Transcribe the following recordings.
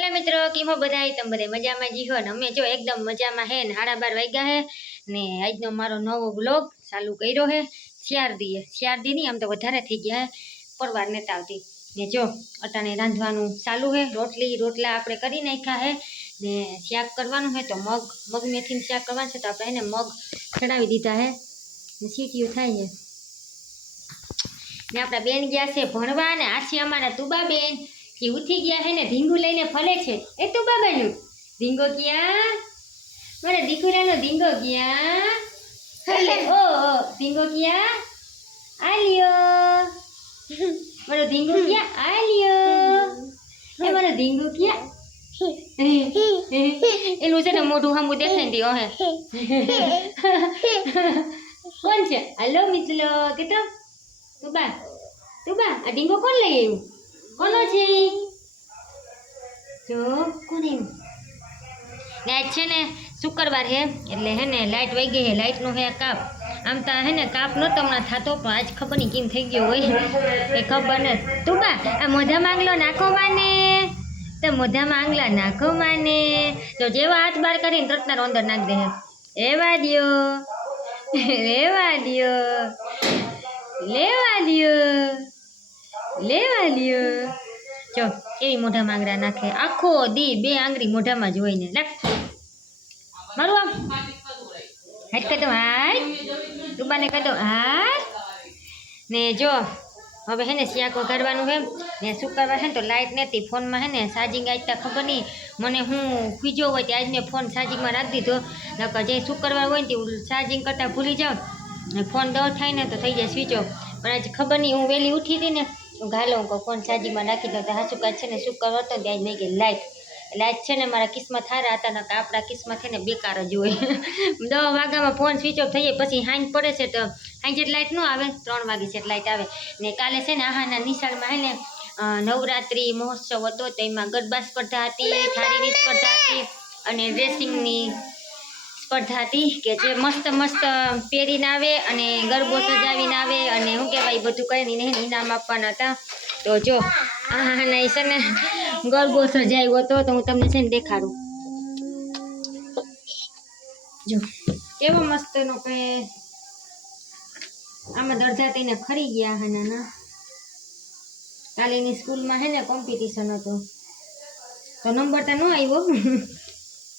Hello મિત્રો, chemo બધા તમે બધા મજામાં જી ને? અમે જો એકદમ મજામાં હે ને, સાડા બાર વાગ્યા હે ને આજનો મારો નવો બ્લોગ ચાલુ કર્યો હે. શિયાળદીએ. શિયાળદી નહીં, આમ તો વધારે થઈ ગયા હે. પરવાર નતા આવતી. ને જો, અટાણે રાંધવાનું ચાલુ હે. રોટલી, રોટલા આપણે કરી નાખ્યા હે. ને શાક કરવાનું હે તો મગ મગ મેથીનું શાક કરવાનું છે તો આપણે એને મગ ચડાવી દીધા હે. ને સીટીયું થાય છે ને આપણા બેન ગયા છે ભણવા ને આ અમારા તુબા બેન કે ઉઠી ગયા હે ને ધીંગુ લઈને ફલે છે. એ તુબા બાબાનું. ધીંગો ક્યાં? મારા દીકરાનો ધીંગો ક્યાં? હલે ઓ ધીંગો ક્યાં? આલ્યો. મારો ધીંગો ક્યાં? આલ્યો. એ મારો ધીંગો ક્યાં? એનું છે ને મોઢું સામું દેખાઈ ને હે. કોણ છે? હલો મિત્રો. કેટલો? તું બા. આ ડીંગો કોણ લઈ આવ્યું? કોનો છે જો કોણ આવ્યું છે ને શુક્રવાર હે, એટલે હે ને લાઇટ વહી ગઈ હે લાઇટનો હે કાપ. આમ તો હે ને કાપ નહોતો હમણાં થતો, પણ આજ ખબર નહીં કેમ થઈ ગયો હોય. એ ખબર ને તુબા આ મોઢા માંગલો નાખો માને. તો મોઢા માંગલા નાખો માને. તો જેવા હાથ બાર કરીને તરત ના અંદર નાખ દે હે. એવા દ્યો. રેવા દ્યો. લેવા દ્યો. લેવા દ્યો. જો કેવી મોઢામાં આંગળા નાખે. આખો દી બે આંગળી મોઢામાં જ હોય ને. લાખ મારું આમ. હાથ કહી દઉં હાથ. તુબાને કહી દઉં ને જો, હવે હે ને શિયાક કાઢવાનું હે ને શુક્રવાર હે ને તો લાઇટ નહોતી ફોનમાં હે ને ચાર્જિંગ આજતા ખબર નહીં મને હું ખીજો હોય તે આજ મેં ફોન ચાર્જિંગમાં રાખી દીધો. નકર જે શુક્રવાર હોય ને તે ચાર્જિંગ કરતાં ભૂલી જાઉં. ને ફોન દો થાય ને તો થઈ જાય સ્વિચ ઓફ. પણ આજે ખબર નહીં હું વહેલી ઉઠી હતી ને હું ઘાલો હું ફોન ચાર્જિંગમાં નાખી દઉં તો હાસુ કાચ છે ને, શું હતો ને ત્યાં મેં કે લાઈટ લાઈટ છે ને મારા કિસ્મત સારા હતા ને આપણા કિસ્મત છે ને બેકાર જ હોય. દસ વાગ્યામાં ફોન સ્વિચ ઓફ થઈ જાય, પછી હાંજ પડે છે તો હાંજે લાઇટ ન આવે, ત્રણ વાગે છે લાઇટ આવે. ને કાલે છે ને આહાના નિશાળમાં હે ને નવરાત્રિ મહોત્સવ હતો, તો એમાં ગરબા સ્પર્ધા હતી થાળીની સ્પર્ધા હતી, અને ડ્રેસિંગની સ્પર્ધા હતી કે જે મસ્ત મસ્ત પહેરીને આવે અને ગરબો સજાવીને આવે અને શું કહેવાય, બધું કરીને એને ઇનામ આપવાના હતા. તો જો, આ ના છે ને, ગરબો સજાવ્યો હતો તો હું તમને છે ને દેખાડું. જો, કેવો મસ્તનો કે આમાં દરજા થઈને ખરી ગયા હા નાના. કાલેની સ્કૂલમાં હે ને કોમ્પિટિશન હતું. તો નંબર તો ન આવ્યો.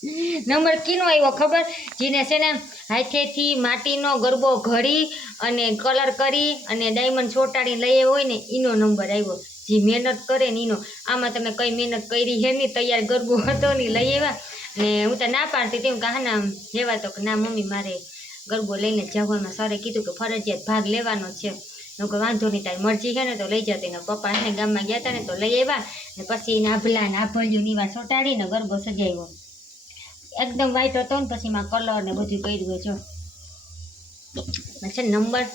નંબર કીનો આવ્યો ખબર? જેને છે ને હાથેથી માટીનો ગરબો ઘડી અને કલર કરી અને ડાયમંડ ચોંટાડી લઈ હોય ને એનો નંબર આવ્યો. જે મહેનત કરે ને એનો આમાં તમે કઈ મહેનત કરી હે નહીં, તૈયાર ગરબો હતો ને લઈ આવ્યા. ને હું તો ના પાડતી તેમ કહાના કહા લેવા તો કે ના, મમ્મી મારે ગરબો લઈને જવામાં સરે કીધું કે ફરજિયાત ભાગ લેવાનો છે. કહું વાંધો નહીં, તારી મરજી છે ને, તો લઈ જતી ને પપ્પા ગામમાં ગયા હતા ને, તો લઈ આવ્યા. ને પછી એને આભલા ને આભલ્યું ની વાત ચોંટાડીને ગરબો સજાવ્યો. એકદમ વ્હાઈટ હતો ને પછી એમાં કલર ને બધું કર્યું જો. છે નંબર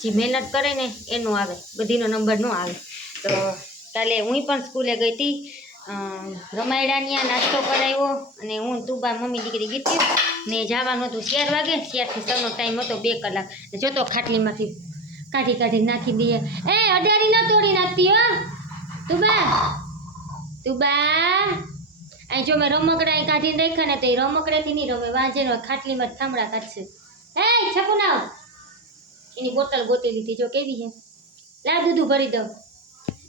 જે મહેનત કરે ને એનો આવે, બધીનો નંબર નો આવે. તો કાલે હું પણ સ્કૂલે ગઈ હતી રમાયડાની નાસ્તો કરાવ્યો અને હું તુબા મમ્મી દીકરી ગીતી ને જવાનું હતું ચાર વાગે ચારથી સૌનો ટાઈમ હતો બે કલાક. જો તો ખાટલીમાંથી કાઢી કાઢી નાખી દઈએ. એ અઢારી ન તોડી નાખતી હો. તુબા તુબા અહીં જો મેં રમકડા કાઢીને રાખ્યા ને તો એ રમકડાથી નહીં રમે વાંજે ખાટલીમાં થાંભળા કાઢશે. હે છપનાવ એની બોટલ ગોતી લીધી, જો કેવી છે? લા દૂધું ભરી દઉં.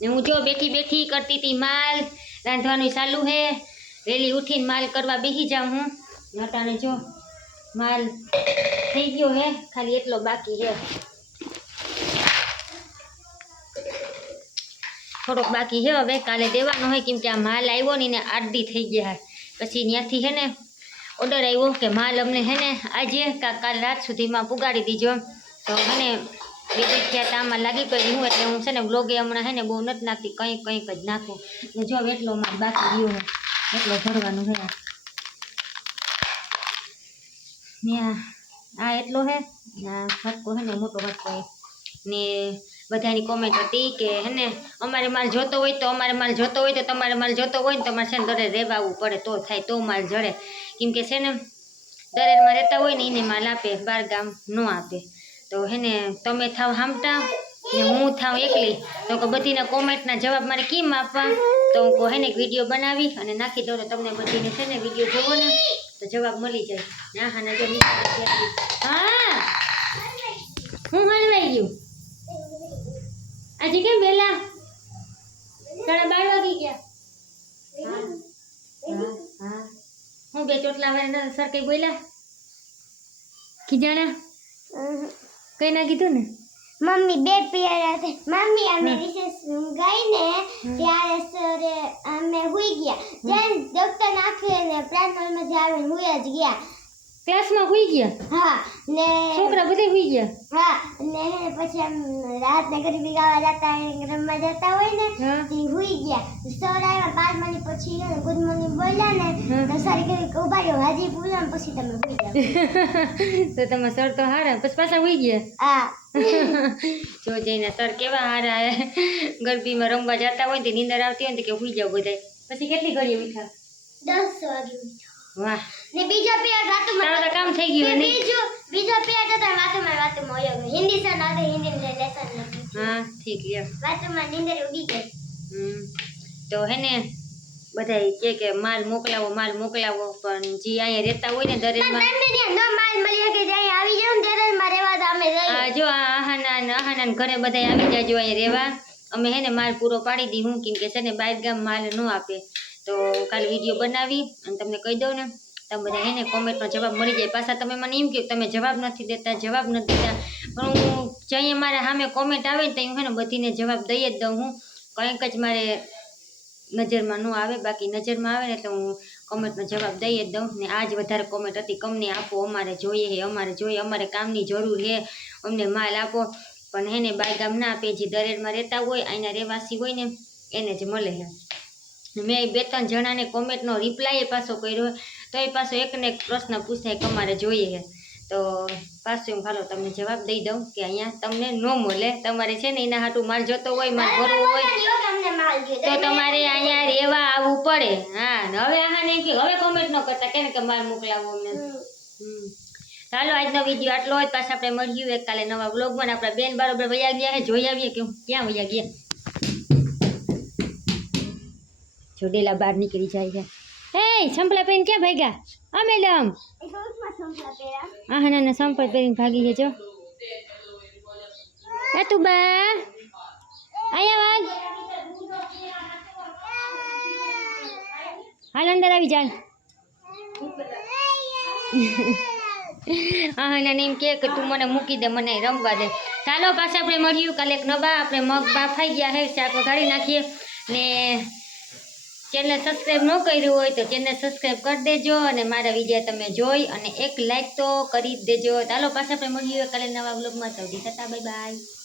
ને હું જો બેઠી બેઠી કરતી હતી માલ રાંધવાનું ચાલુ હે, વહેલી ઉઠીને માલ કરવા બેસી જાઉં હું. નટાને જો માલ થઈ ગયો હે, ખાલી એટલો બાકી હે. થોડોક બાકી છે. હવે કાલે દેવાનો હોય કેમ કે આ માલ આવ્યો ને એને આઠ દી થઈ ગયા પછી ત્યાંથી હે ને ઓર્ડર આવ્યો કે માલ અમને હે ને આજે કા કાલ રાત સુધીમાં પુગાડી દીજો. તો હે ને બે જગ્યા તામાં લાગી ગઈ હું એટલે હું છે ને બ્લોગે હમણાં હે ને બહુ નથી નાખતી, કંઈક કંઈક જ નાખું. ને જો એટલો માલ બાકી રહ્યો હે એટલો ભરવાનું હે ને આ- આ એટલો હે ને આ હટકો હે ને મોટો હટકો હે ને બધાની કોમેન્ટ હતી કે હેને અમારે માલ જોતો હોય તો અમારે માલ જોતો હોય, તો તમારે માલ જોતો હોય ને તમારે છે ને દરે રહેવાવું પડે, તો થાય, તો માલ જડે. કેમ કે છે ને દરેરમાં રહેતા હોય ને એને માલ આપે, બાર ગામ ન આપે. તો હેને તમે થાવ હામટા ને હું થાઉં એકલી. તો કે બધીના કોમેન્ટના જવાબ મારે કેમ આપવા? તો હું કહું ને વીડિયો બનાવી અને નાખી દઉં તમને બધીને છે ને વીડિયો જોવો ને, તો જવાબ મળી જાય. ના, હા, ના, જો હું હલવાઈ ગયું આજે કેમ વહેલા સાડા બાર વાગી ગયા હા હા હા વાળા સર કઈ બોલ્યા? ખીજાણા? કઈ ના કીધું ને? મમ્મી બે પિયર છે. મમ્મી અમે રિસેસ ગઈ ને ત્યારે સરે અમે હુઈ ગયા. જેમ ડોક્ટર નાખે ને પ્રાર્થનામાં જ આવીને હુઈ જ ગયા. ક્લાસમાં હોઈ ગયા? હા ને છોકરા બધે હોઈ ગયા? હા ને પછી એમ આમ રાતને ગરબી ગાવા જતા રમવા જતા હોય ને તે હુઈ ગયા. સર આવ્યા પાંચ મિનિટ પછી ગુડ મોર્નિંગ બોલ્યા ને. તો સારી કરી ઊભા રહ્યો હાજી બોલ્યા ને પછી તમે હુઈ ગયા તો તમે સર તો હારા પછી પાછા હોઈ ગયા? હા. જો જઈને સર કેવા હારા ગરબીમાં રમવા જતા હોય ને તે નીંદર આવતી હોય ને કે હોઈ જાવ બધાય. પછી કેટલી ઘડી ઉઠા દસ વાગે વાહ. ને બીજો પિરિયડ વાતોમાં તો કામ થઈ ગયું ને બીજો બીજો પિરિયડ હતો વાતોમાં વાતોમાં વયો ગયો. હિન્દી સર ના હિન્દી ને લેસન હા ઠીક લ્યો. વાતોમાં નીંદર ઉડી ગઈ. હમ. તો હે ને બધા કે કે માલ મોકલાવો માલ મોકલાવો પણ જે અહીંયા રહેતા હોય ને પણ દરેકમાં તમને ન માલ મળી શકે ત્યાં આવી જાવ ને ત્યારે માં રહેવા તો અમે રહી હા જો આહાના આહાના ઘરે બધા આવી જાજો અહીંયા રહેવા. અમે હે ને માલ પૂરો પાડી દી હું કેમ કે છે ને બહાર ગામ માલ ન આપે. તો કાલે વીડિયો બનાવી અને તમને કહી દઉં ને. તમે બધા એને કોમેન્ટનો જવાબ મળી જાય. પાછા તમે મને એમ કહો, તમે જવાબ નથી દેતા, જવાબ નથી દેતા. પણ હું જઈએ મારા સામે કોમેન્ટ આવે ને ત્યાં હું ને બધીને જવાબ દઈ જ દઉં હું. કંઈક જ મારે નજરમાં ન આવે, બાકી નજરમાં આવે ને એટલે હું કોમેન્ટનો જવાબ દઈ જ દઉં. ને આજ વધારે કોમેન્ટ હતી કમને આપો, અમારે જોઈએ હે, અમારે જોઈએ, અમારે કામની જરૂર હે, અમને માલ આપો. પણ હેને બાય ગામ ના આપે, જે દરેડમાં રહેતા હોય, અહીંના રહેવાસી હોય ને, એને જ મળે છે મેં બે ત્રણ જણાને કોમેન્ટનો રિપ્લાય પાછો કર્યો. તો એ પાછો એકને એક પ્રશ્ન પૂછાય કે અમારે જોઈએ છે. તો પાછું હું હાલો તમને જવાબ દઈ દઉં કે અહીંયા તમને ન મળે. તમારે છે ને એના હાટું માલ જોતો હોય માલ ભરવું હોય તો તમારે અહીંયા રહેવા આવવું પડે. હા હવે એમ કે હવે કોમેન્ટ ન કરતા. કેમ કે માલ મોકલાવો અમને. ચાલો આજનો વીડિયો આટલો હોય. પાછા આપણે મળ્યું એક કાલે નવા બ્લોગમાં ને આપણા બેન બરોબર વયા ગયા છે. જોઈ આવીએ કે ક્યાં વયા ગયા. જોડેલા બહાર નીકળી જાય છે. એ સંપલા પહેરીને ક્યાં ભાગ્યા? આ મેડમ આ ના સંપલ પહેરીને ભાગી છે જો તું બા, અહીંયા વાગ હાલ અંદર આવી જાય હા અને એમ કે તું મને મૂકી દે, મને રમવા દે. ચાલો, પાછા આપણે મળ્યું કાલે નવા આપણે મગ બાફાઈ ગયા હે, શાક વઘારી નાખીએ. ને ચેનલ સબસ્ક્રાઈબ ન કર્યું હોય તો ચેનલ સબસ્ક્રાઈબ કરી દેજો અને મારા વીડિયો તમે જોઈ અને એક લાઈક તો કરી દેજો. ચાલો પાછા આપણે મળીએ કાલે નવા બ્લોગમાં સૌથી થતા બાય બાય